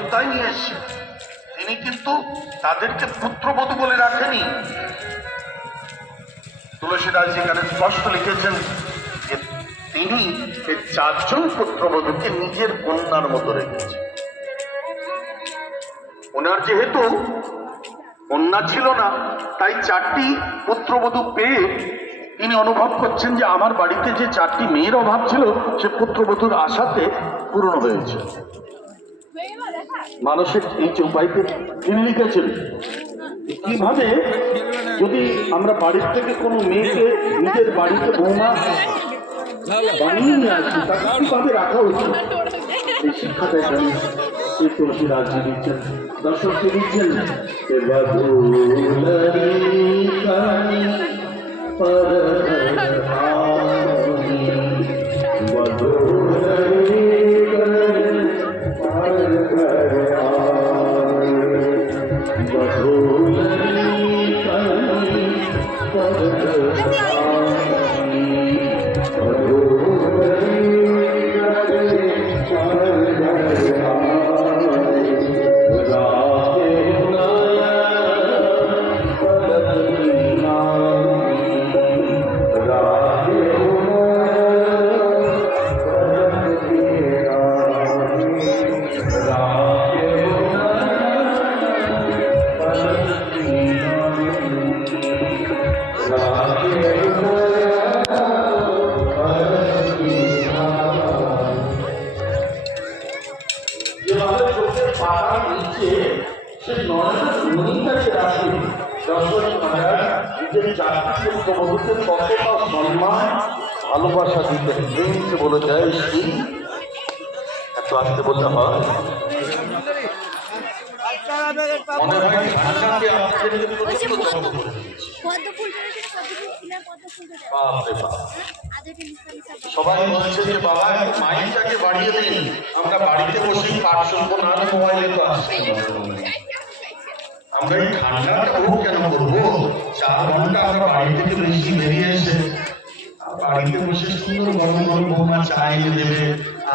অযোধ্যায় নিয়ে এসেছেন, তিনি কিন্তু তাদেরকে পুত্রবধূ বলে রাখেনি। তুলসীদাস এখানে স্পষ্ট লিখেছেন যে তিনি এই 4 জন পুত্রবধূকে নিজের কন্যার মতো রেখেছেন। ওনার যেহেতু কন্যা ছিল না, তাই 4টি পুত্রবধূ পেয়ে তিনি অনুভব করছেন যে আমার বাড়িতে যে 4টি মেয়ের অভাব ছিল সে পুত্রবধূর আশাতে পূরণ হয়েছে। মানুষের এই যে উপায়কে তিনি লিখেছেন কিভাবে যদি আমরা বাড়ির থেকে কোনো মেয়েকে নিজের বাড়িতে বৌমা বানিয়ে নিয়ে আসি, তাকে কিভাবে রাখা উচিত, এই শিক্ষাটা এখানে তুলসীদাস দিচ্ছেন। দর্শককে দিচ্ছেন ভালোবাসা দিতে প্রেমকে বলে যায় শ্রী। এত আসতে বলতে হয় সবাই বলছে যে বাবা মাইকটাকে বাড়িয়ে দিন, আমরা বাড়িতে বসেই পাঠ শুনবো না, মোবাইলে তো আসছে। আমরা এই ঠান্ডাটা খুব কেন করবো? 4 ঘন্টা আমরা বাড়ি থেকে বেশি বেরিয়ে এসে বাড়িতে বসে সুন্দর গরম গরম বৌমা চা এনে দেবে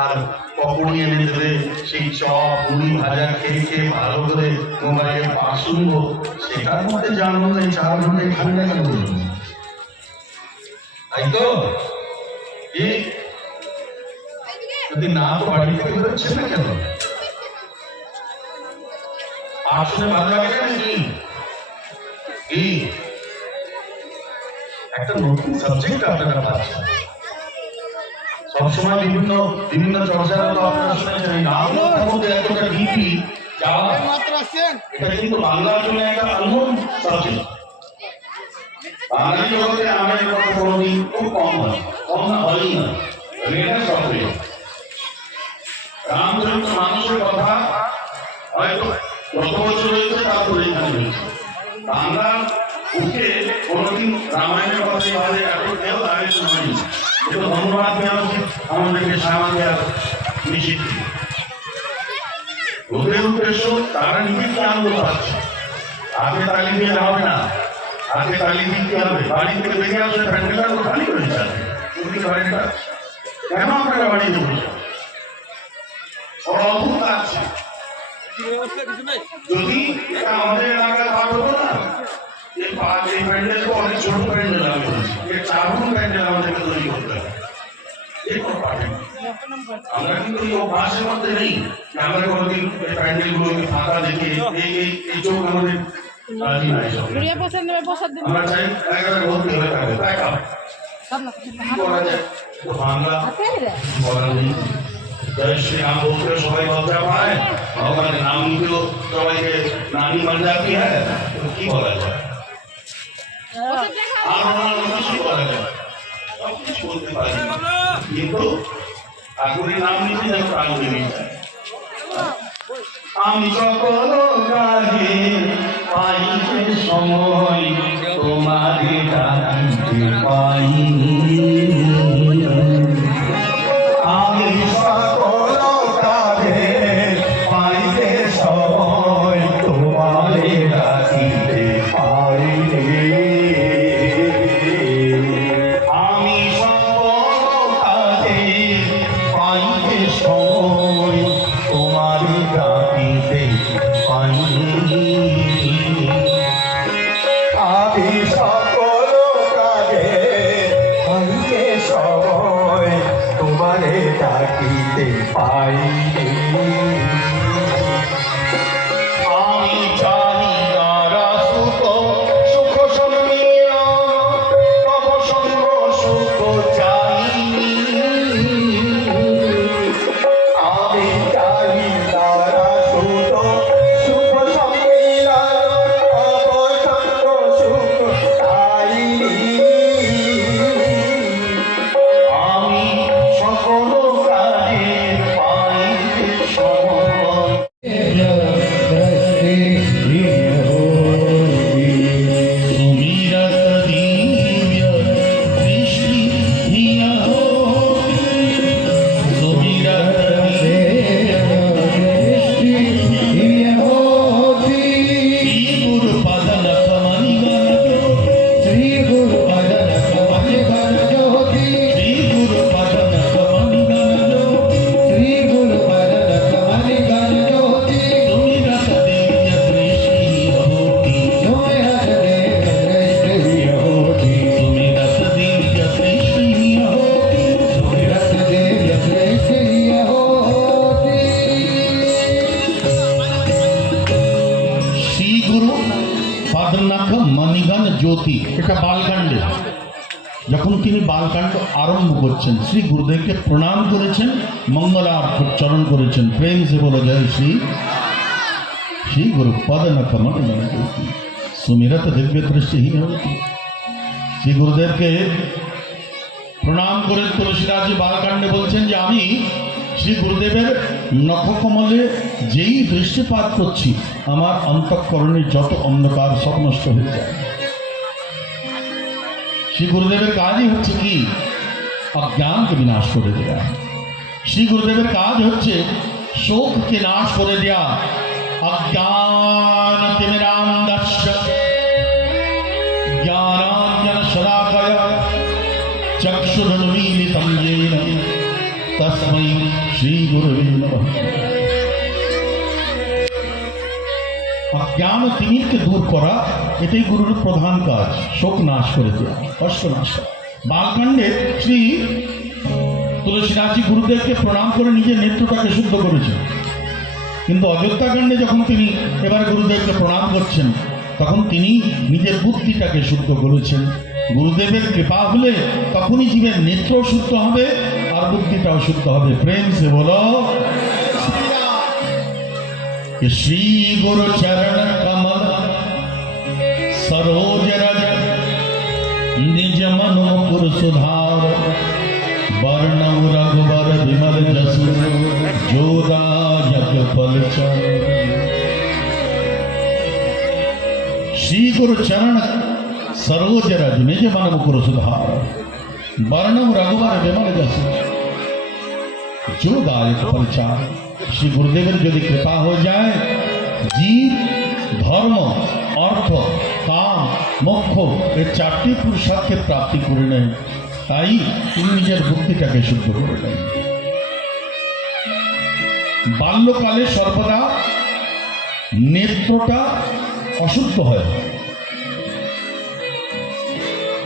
আর পকোড়ি এনে দেবে, সেই চপ মুড়ি ভাজা খেয়ে খেয়ে ভালো করে মোবাইলে পাঠ শুনবো। সেটার মধ্যে জানবো এই 4 ঘন্টায় ঠান্ডা কেন করবো? তাই তো যদি না তো বাড়ি থেকে বেরোচ্ছে না কেন? আসলে ভালো লাগে না কি একটা নতুন সাবজেক্ট আপনারা পাচ্ছেন সবসময় বিভিন্ন বিভিন্ন চর্চার তো আপনারা শুনেছেন। এই রামনাথের মধ্যে এতটা ডিপি যাওয়া এটা কিন্তু বাংলার জন্য একটা আনমোল সাবজেক্ট। বাঙালি জগতে আমার কথা কোনোদিন খুব কম হয়, কম না হয়ই না, এটা সবই রামচন্দ্র মানুষের কথা হয়তো গত বছর হয়েছে, তারপরে এখানে হয়েছে। বাংলা বুকে কোনোদিন রামায়ণের কথা এভাবে এত কেউ আয়োজন হয়নি। একটু ধন্যবাদ দেওয়া উচিত আমাদেরকে সামান্য নিশ্চিত। ওদের উদ্দেশ্য তারা নিজেকে আনন্দ পাচ্ছে। হাতে তালি দিয়ে হবে না, হাতে তালি দিতে হবে। বাড়ি থেকে বেরিয়ে আসলে প্যান্ডেলটা তো খালি হয়ে যাবে। কেন আপনারা বাড়িতে বসে অদ্ভুত আছে? যদি এটা আমাদের এলাকায় পাঠ হতো না, এই প্যান্ডেল তো অনেক ছোট প্যান্ডেল, আমি বলছি 4 গুণ প্যান্ডেল আমাদেরকে তৈরি করতে হবে। আমরা কিন্তু এই অভ্যাসের মধ্যে নেই যে আমরা কোনোদিন প্যান্ডেল গুলোকে ফাঁকা দেখে এই চোখ আমাদের রাজি নাই। আমরা চাই একেবারে ভর্তি হয়ে থাকবে। তাই করা যায় তো বাংলা বলা নেই। जय श्री राम बोलते सबाई लज्जा पाए, भगवान के नाम निकलो सबाई के नानी बन जाती है, तो की बोला जाए? कुछ बोलते पारे किंतु ठाकुरेर नाम निते जब प्राण बेरिये जाए। आमी सकल काजे पाइते समय तोमारे डाकिते पाइनी। आमी सकल काजे पाइते समय तोमारे डाकिते पाइनी। आमी सकल काजे पाइते समय तोमारे डाकिते নখ মণিগণ জ্যোতি, এটা বালকাণ্ডে। যখন তিনি বালকাণ্ড আরম্ভ করছেন, শ্রী গুরুদেবকে প্রণাম করেছেন, মঙ্গলাচরণ করেছেন, প্রেম সে বলো জয় শ্রী শ্রী গুরু পদ নখ মণিগণ জ্যোতি সুমিরত দিব্য দৃষ্টি। শ্রী গুরুদেবকে প্রণাম করে তুলসীদাসজি বালকাণ্ডে বলছেন যে আমি শ্রী গুরুদেবের নখকমলে যেই দৃষ্টিপাত করছি আমার অন্তঃকরণের যত অন্ধকার সব নষ্ট হয়ে যায়। শ্রী গুরুদেবের কাজই হচ্ছে কি? অজ্ঞানকে বিনাশ করে দেয়া। শ্রী গুরুদেবের কাজ হচ্ছে শোককে নাশ করে দেয়া। অজ্ঞান তিমিরান্ধস্য জ্ঞানাঞ্জন শলাকয়া চক্ষুরুন্মীলিতং येन তস্मै শ্রী গুরুবে নমঃ। অজ্ঞান ও তিমিরকে দূর করা এটাই গুরুর প্রধান কাজ, শোক নাশ করে দেওয়া, কষ্ট নাশ করা। বালকাণ্ডে শ্রী তুলসীদাসজি গুরুদেবকে প্রণাম করে নিজের নেত্রটাকে শুদ্ধ করেছেন, কিন্তু অযোধ্যাকাণ্ডে যখন তিনি এবার গুরুদেবকে প্রণাম করছেন তখন তিনি নিজের বুদ্ধিটাকে শুদ্ধ করেছেন। গুরুদেবের কৃপা হলে তখনই জীবের নেত্র শুদ্ধ হবে আর বুদ্ধিটাও শুদ্ধ হবে। প্রেম সে বলো শ্রী গুরু চরণ কমল সরোজ রজ নিজ মন মুকুর সুধার বর্ণম রঘুबर विमल जसु जो दायक फल चर। श्री गुरु चरण सरोज रज निज मन मुकुर सुधार वर्णम रघुबर विमल जसु जो दायक फल चार। श्री गुरुदेवेर यदि कृपा हो जाए जीव धर्म अर्थ काम मोक्ष এই চারটি পুরুষার্থের প্রাপ্তি করে নেয়। তাই তিনি নিজের বুদ্ধিটাকে শুদ্ধ করে নেন। বাল্যকালে সর্বদা নেত্রটা অশুদ্ধ হয়,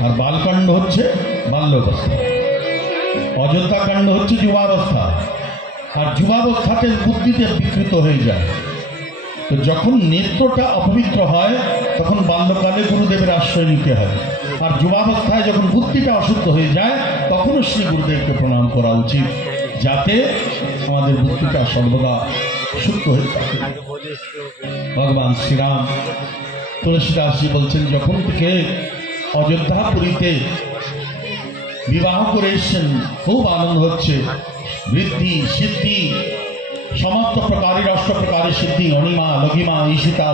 আর বালকাণ্ড হচ্ছে বাল্যাবস্থা, অযোধ্যাকাণ্ড হচ্ছে যুবাবস্থা। আর যুবাবস্থাতে বুদ্ধিতে বিকৃত হয়ে যায়। তো যখন নেত্রটা অপবিত্র হয় তখন বাল্যকালে গুরুদেবের আশ্রয় নিতে হয়, আর যুবাবস্থায় যখন বুদ্ধিটা অশুদ্ধ হয়ে যায় তখনও শ্রী গুরুদেবকে প্রণাম করা উচিত, যাতে আমাদের বুদ্ধিটা সর্বদা শুদ্ধ হয়ে থাকে। ভগবান শ্রীরাম তুলসীদাসজি বলছেন যখন থেকে অযোধ্যাপুরীতে বিবাহ করে এসছেন খুব আনন্দ হচ্ছে, বৃদ্ধি সিদ্ধি সমস্ত প্রকারের অষ্ট প্রকারের সিদ্ধি অনিমা লঘিমা ঈশিতা